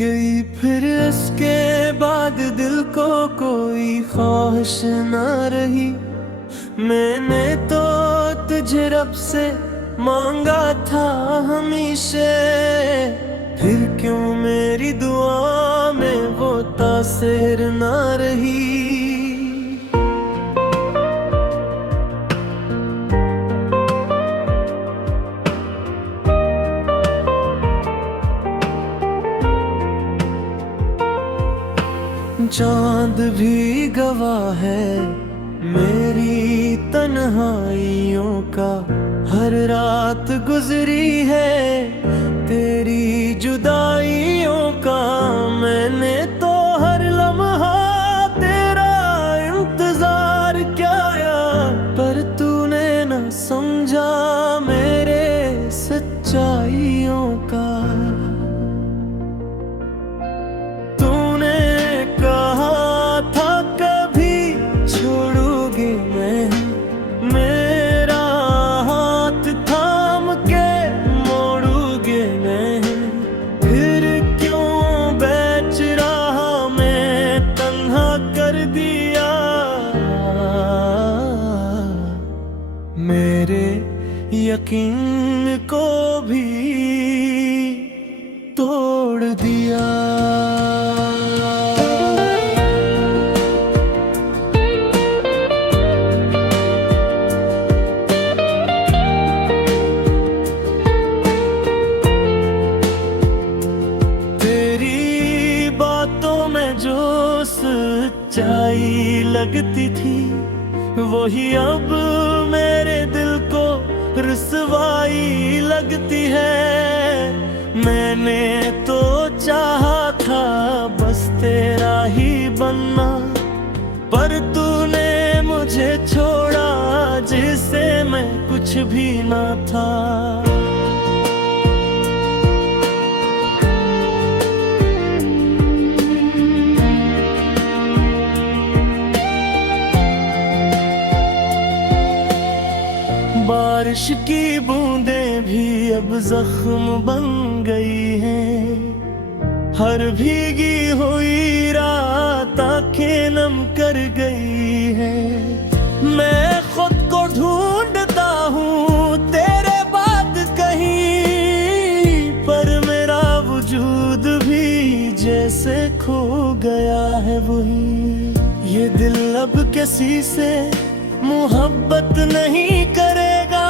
गई फिर इसके बाद दिल को कोई ख्वाहिश ना रही। मैंने तो तुझे रब से मांगा था हमेशा, फिर क्यों मेरी दुआ में वो तासीर ना रही। चांद भी गवाह है मेरी तन्हाइयों का, हर रात गुजरी है तेरी जुदाइयों का। मैंने तो हर लम्हा तेरा इंतजार किया, पर तूने न समझा मेरे सच्चाइयों का। मेरे यकीन को भी तोड़ दिया। तेरी बातों में जो सच्चाई लगती थी, वही अब मेरे दिल को रुसवाई लगती है। मैंने तो चाहा था बस तेरा ही बनना, पर तूने मुझे छोड़ा जिससे मैं कुछ भी ना था। बारिश की बूंदें भी अब जख्म बन गई हैं, हर भीगी हुई रात आंखें नम कर गई है। मैं खुद को ढूंढता हूँ तेरे बाद कहीं, पर मेरा वजूद भी जैसे खो गया है वही। ये दिल अब किसी से मोहब्बत नहीं करेगा,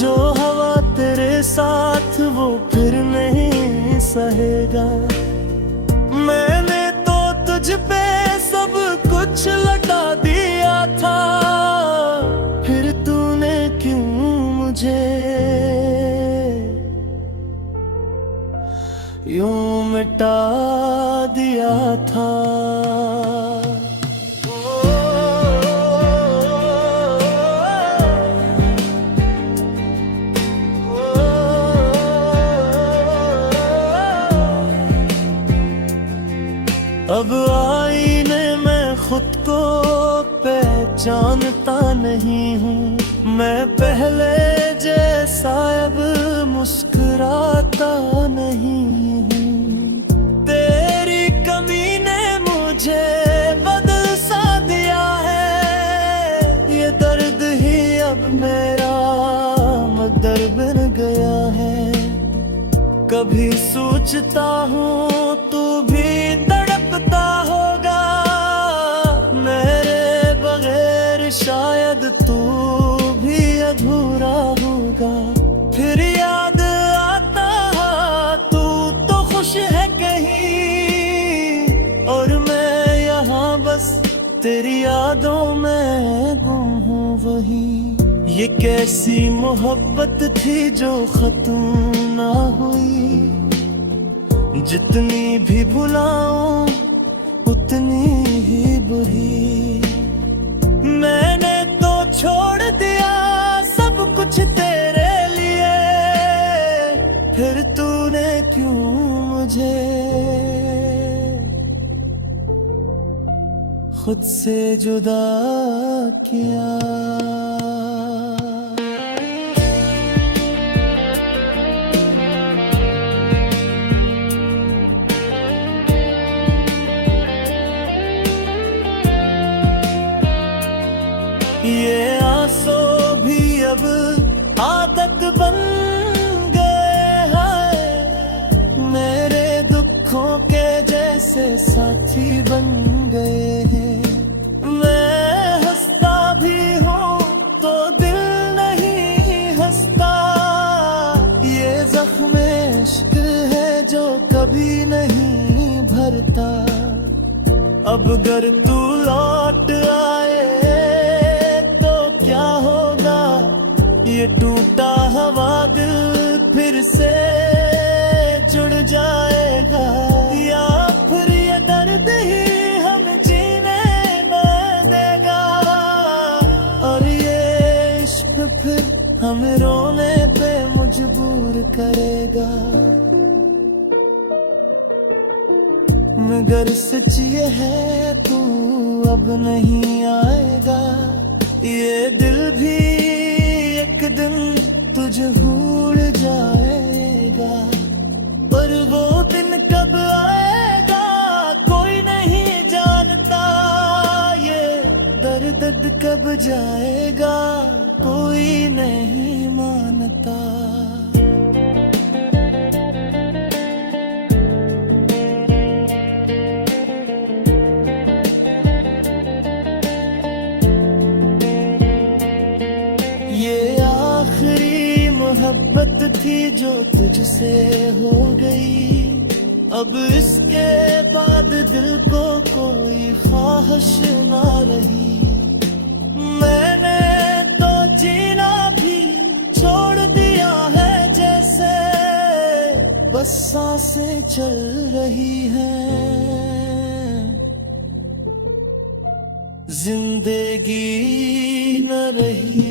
जो हवा तेरे साथ वो फिर नहीं सहेगा। मैंने तो तुझ पे सब कुछ लौटा दिया था, फिर तूने क्यों मुझे यूं मिटा दिया था। अब आईने में खुद को पहचानता नहीं हूँ, मैं पहले जैसा अब मुस्कुराता नहीं हूँ। तेरी कमी ने मुझे बदल सा दिया है, ये दर्द ही अब मेरा मदर बन गया है। कभी सोचता हूँ तू भी तड़पता होगा, मेरे बगैर शायद तू भी अधूरा होगा। फिर याद आता तू तो खुश है कहीं, और मैं यहाँ बस तेरी यादों में गुम हूँ वही। ये कैसी मोहब्बत थी जो खत्म ना हुई, जितनी भी भुलाऊं उतनी ही बुरी। मैंने तो छोड़ दिया सब कुछ तेरे लिए, फिर तूने क्यों मुझे खुद से जुदा किया। साथी बन गए हैं। मैं हंसता भी हूँ तो दिल नहीं हंसता, ये जख्म इश्क है जो कभी नहीं भरता। अब अगर तू लौट आए तो क्या होगा, ये टूटा हुआ दिल फिर से जुड़ जाएगा, या फिर ये दर्द ही हम जीने न देगा, और ये इश्क फिर हमें रोने पे मजबूर करेगा। मगर सच ये है तू अब नहीं आएगा, ये दिल भी एक दिन तुझे भूल जाएगा। पर वो दिन कब आएगा कोई नहीं जानता, ये दर्द कब जाएगा कोई नहीं मानता। मोहब्बत थी जो तुझसे हो गई, अब इसके बाद दिल को कोई ख्वाहिश ना रही। मैंने तो जीना भी छोड़ दिया है जैसे, बस सांसें चल रही हैं, जिंदगी न रही।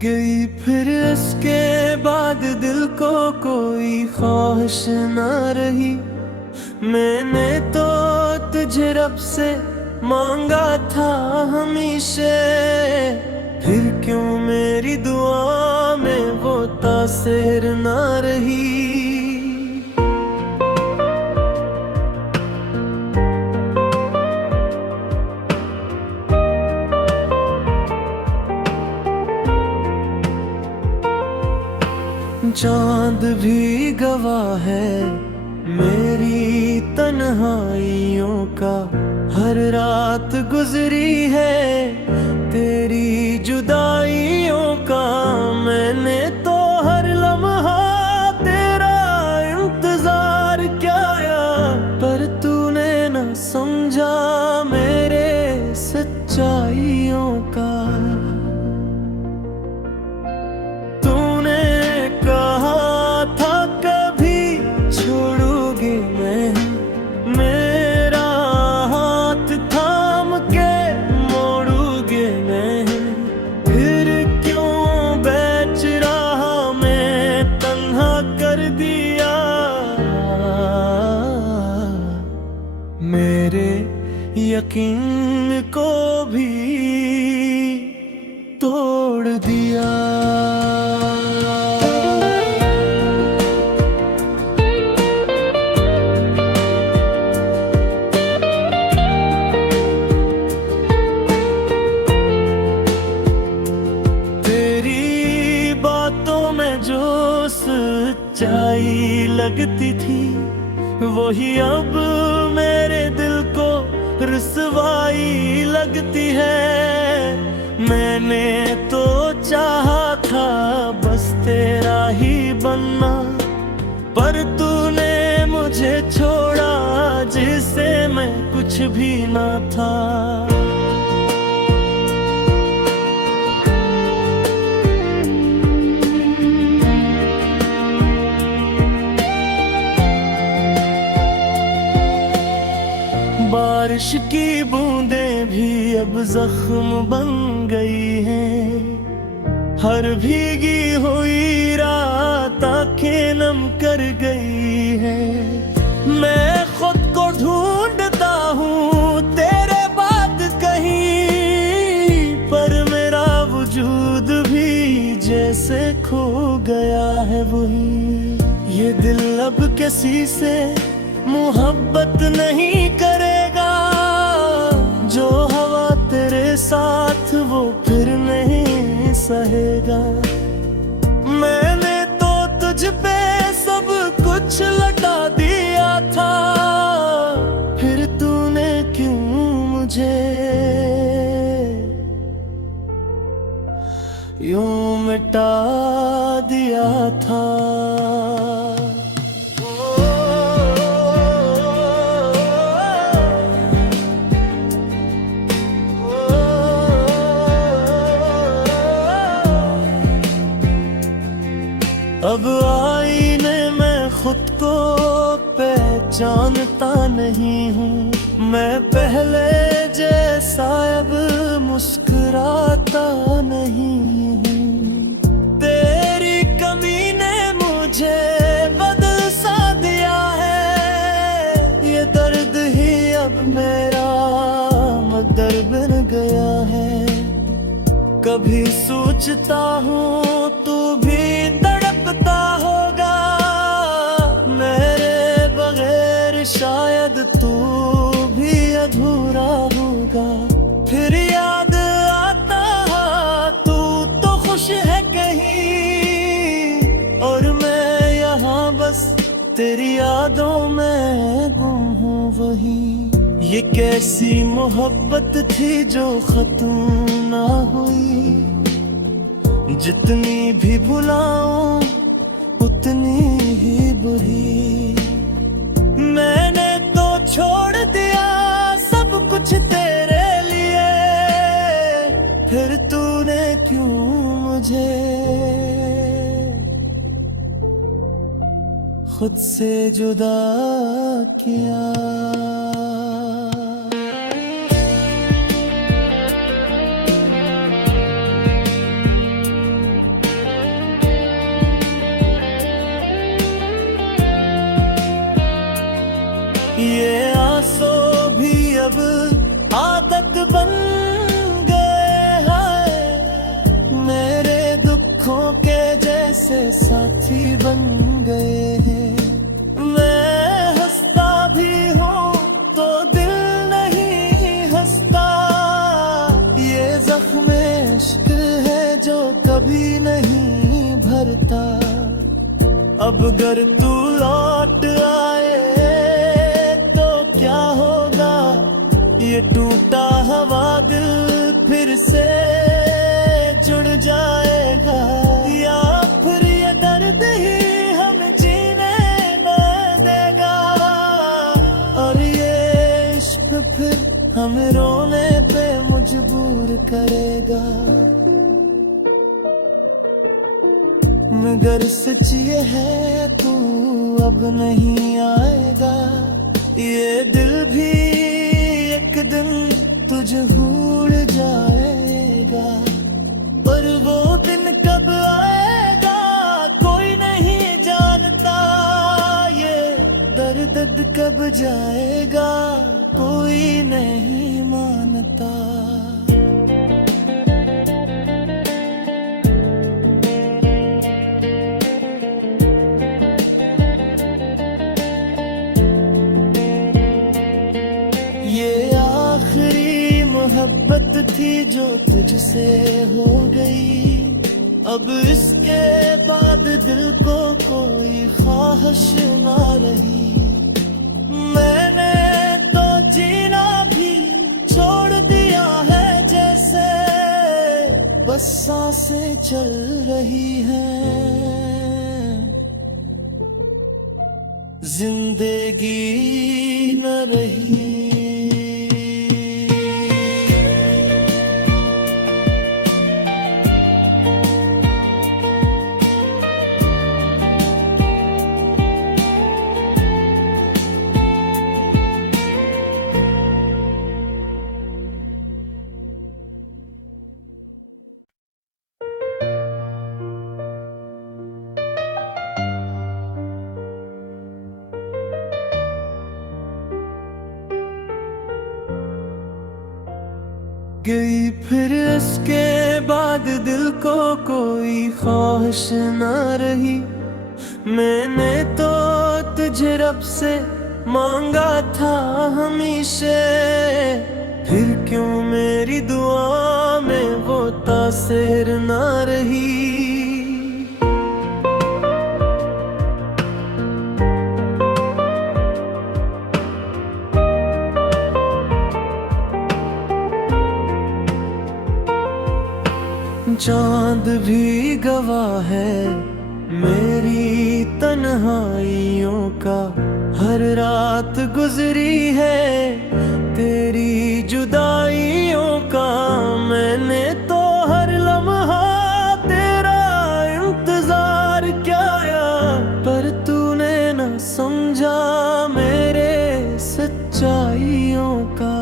गई फिर इसके बाद दिल को कोई ख्वाहिश न रही। मैंने तो तुझे रब से मांगा था हमेशा, फिर क्यों मेरी दुआ में वो तासीर न रही। चांद भी गवाह है मेरी तन्हाइयों का, हर रात गुजरी है तेरी जुदाइयों का। मैंने तो हर लम्हा तेरा इंतजार किया, पर तूने न समझा मेरे सच्चाइयों का। मेरे यकीन को भी तोड़ दिया। तेरी बातों में जो सच्चाई लगती थी, वही अब मेरे दिल को रुसवाई लगती है। मैंने तो चाहा था बस तेरा ही बनना, पर तूने मुझे छोड़ा जिससे मैं कुछ भी ना था। बारिश की बूंदें भी अब जख्म बन गई हैं, हर भीगी हुई रात आंखें नम कर गई हैं। किसी से मोहब्बत नहीं करेगा। जो हवा तेरे साथ वो फिर नहीं सहेगा। मैंने तो तुझ पे सब कुछ लटा दिया था, फिर तूने क्यों मुझे यूं मिटा दिया था। अब आईने में खुद को पहचानता नहीं हूँ। मैं पहले जैसा अब मुस्कुराता नहीं हूँ। तेरी कमी ने मुझे बदल सा दिया है। ये दर्द ही अब मेरा मकदर बन गया है। कभी सोचता हूँ तू भी तड़पता होगा। मेरे बगैर शायद तू भी अधूरा होगा। फिर याद आता तू तो खुश है कहीं, और मैं यहाँ बस तेरी यादों में गुम हूँ वही। ये कैसी मोहब्बत थी जो खत्म ना हुई। जितनी भी भुलाऊं उतनी ही बुरी। मैंने तो छोड़ दिया सब कुछ तेरे लिए, फिर तूने क्यों मुझे खुद से जुदा किया। ये आंसू भी अब आदत बन गए हैं। मेरे दुखों के जैसे साथी बन गए हैं। मैं हंसता भी हूँ तो दिल नहीं हंसता। ये जख्म इश्क है जो कभी नहीं भरता। अब अगर तू लौट आए ये टूटा हवा दिल फिर से जुड़ जाएगा। या फिर ये दर्द ही हम जीने न देगा, और ये इश्क फिर हमें रोने पे मजबूर करेगा। मगर सच ये है तू अब नहीं आएगा। ये दिल भी एक दिन तुझे भूल जाएगा, पर वो दिन कब आएगा कोई नहीं जानता। ये दर्द कब जाएगा कोई नहीं मानता। मोहब्बत थी जो तुझसे हो गई। अब इसके बाद दिल को कोई ख्वाहिश ना रही। मैंने तो जीना भी छोड़ दिया है जैसे, बस सांसें चल रही हैं, जिंदगी न रही। गई फिर इसके बाद दिल को कोई ख्वाहिश ना रही। मैंने तो तुझे रब से मांगा था हमेशा, फिर क्यों मेरी दुआ में वो तासीर ना रही। चांद भी गवाह है मेरी तन्हाइयों का, हर रात गुजरी है तेरी जुदाइयों का। मैंने तो हर लम्हा तेरा इंतजार किया, पर तूने न समझा मेरे सच्चाइयों का।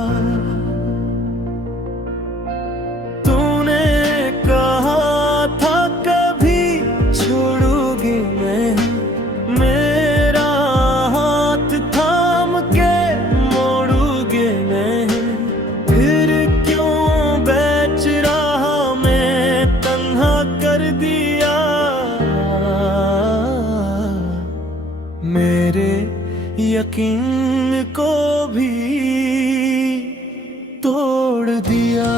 मेरे यकीन को भी तोड़ दिया।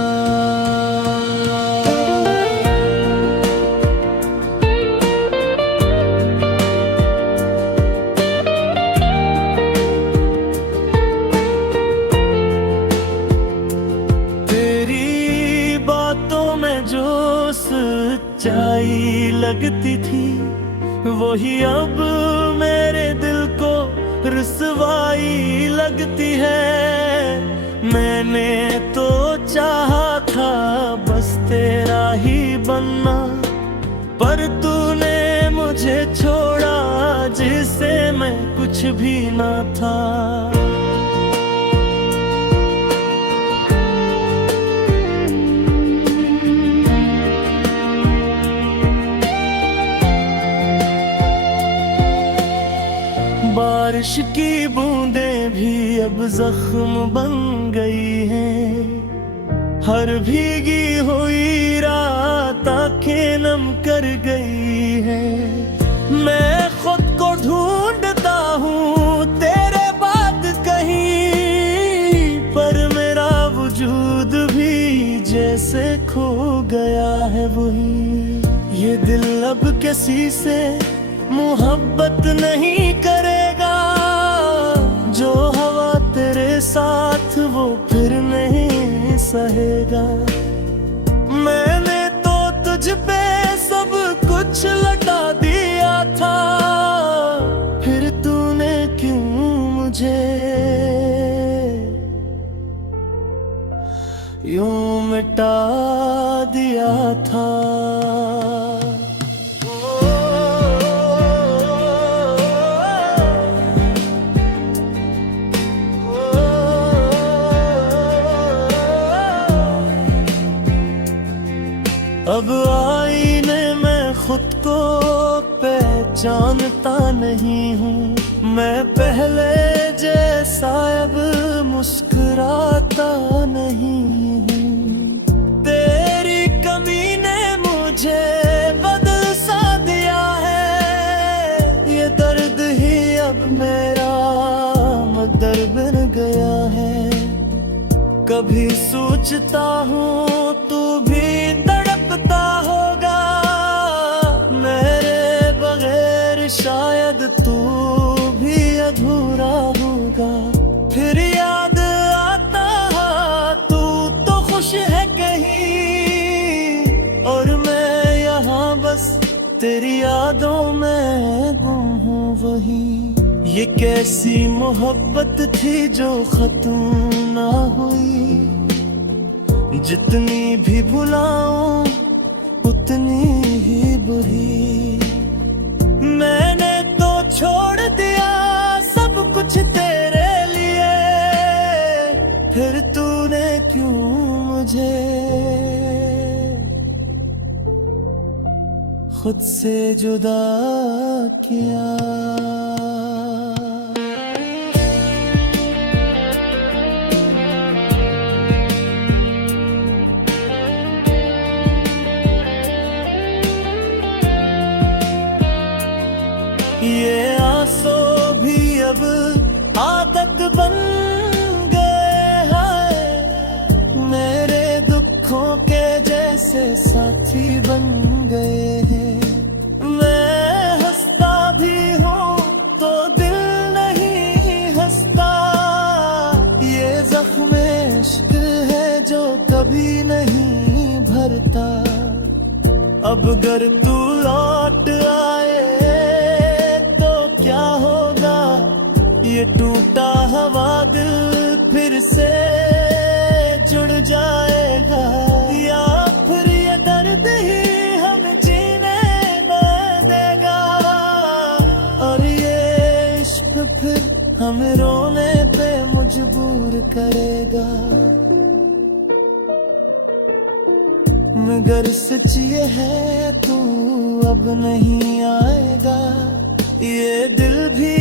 तेरी बातों में जो सच्चाई लगती थी, वही अब मेरे दिल को रुसवाई लगती है। मैंने तो चाहा था बस तेरा ही बनना, पर तूने मुझे छोड़ा जिससे मैं कुछ भी ना था। बारिश की बूंदें भी अब जख्म बन गई हैं, हर भीगी हुई रात आंखें नम कर गई है। मैं खुद को ढूंढता हूँ तेरे बाद कहीं, पर मेरा वजूद भी जैसे खो गया है वही। ये दिल अब किसी से मोहब्बत नहीं करेगा, जो हवा तेरे साथ वो फिर नहीं सहेगा। मैंने तो तुझ पे सब कुछ लौटा दिया था, फिर तूने क्यों मुझे यूं मिटा दिया था। अब आईने में खुद को पहचानता नहीं हूँ, मैं पहले जैसा अब मुस्कुराता नहीं हूँ। तेरी कमी ने मुझे बदल सा दिया है, ये दर्द ही अब मेरा मदर बन गया है। कभी सोचता हूँ तू भी तड़पता होगा, मेरे बगैर शायद तू भी अधूरा होगा। फिर याद आता तू तो खुश है कहीं, और मैं यहाँ बस तेरी यादों में गुम हूँ वही। ये कैसी मोहब्बत थी जो खत्म ना हुई, जितनी भी भुलाऊं उतनी ही बुरी। मैंने तो छोड़ दिया सब कुछ तेरे लिए, फिर तूने क्यों मुझे खुद से जुदा किया। ये आंसू भी अब अगर तू लौट आए तो क्या होगा, ये टूटा हुआ दिल फिर से जुड़ जाएगा, या फिर ये दर्द ही हमें जीने न देगा, और ये इश्क फिर हमें रोने पे मजबूर करेगा। मगर सच ये है तू अब नहीं आएगा, ये दिल भी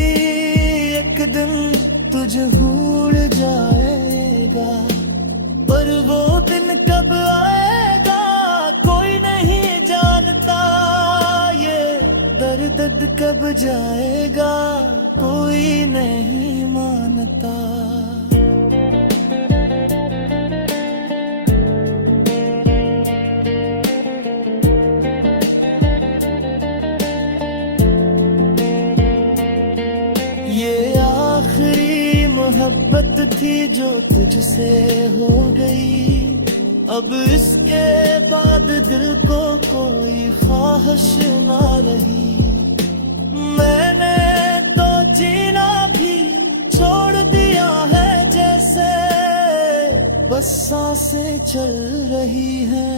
एक दिन तुझे भूल जाएगा, पर वो दिन कब आएगा कोई नहीं जानता, ये दर्द कब जाएगा कोई नहीं मानता। ये आखिरी मोहब्बत थी जो तुझसे हो गई, अब इसके बाद दिल को कोई ख्वाहिश ना रही, मैंने तो जीना भी छोड़ दिया है जैसे बस सांसें चल रही हैं,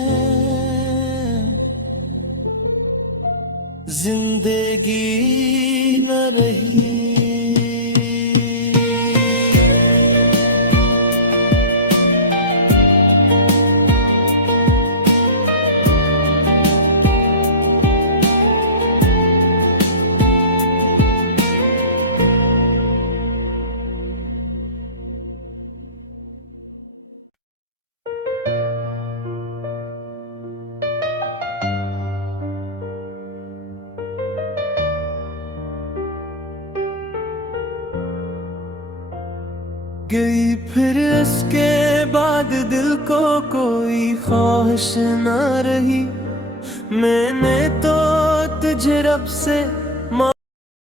जिंदगी न रही। गई फिर इसके बाद दिल को कोई ख्वाहिश ना रही, मैंने तो तुझे रब से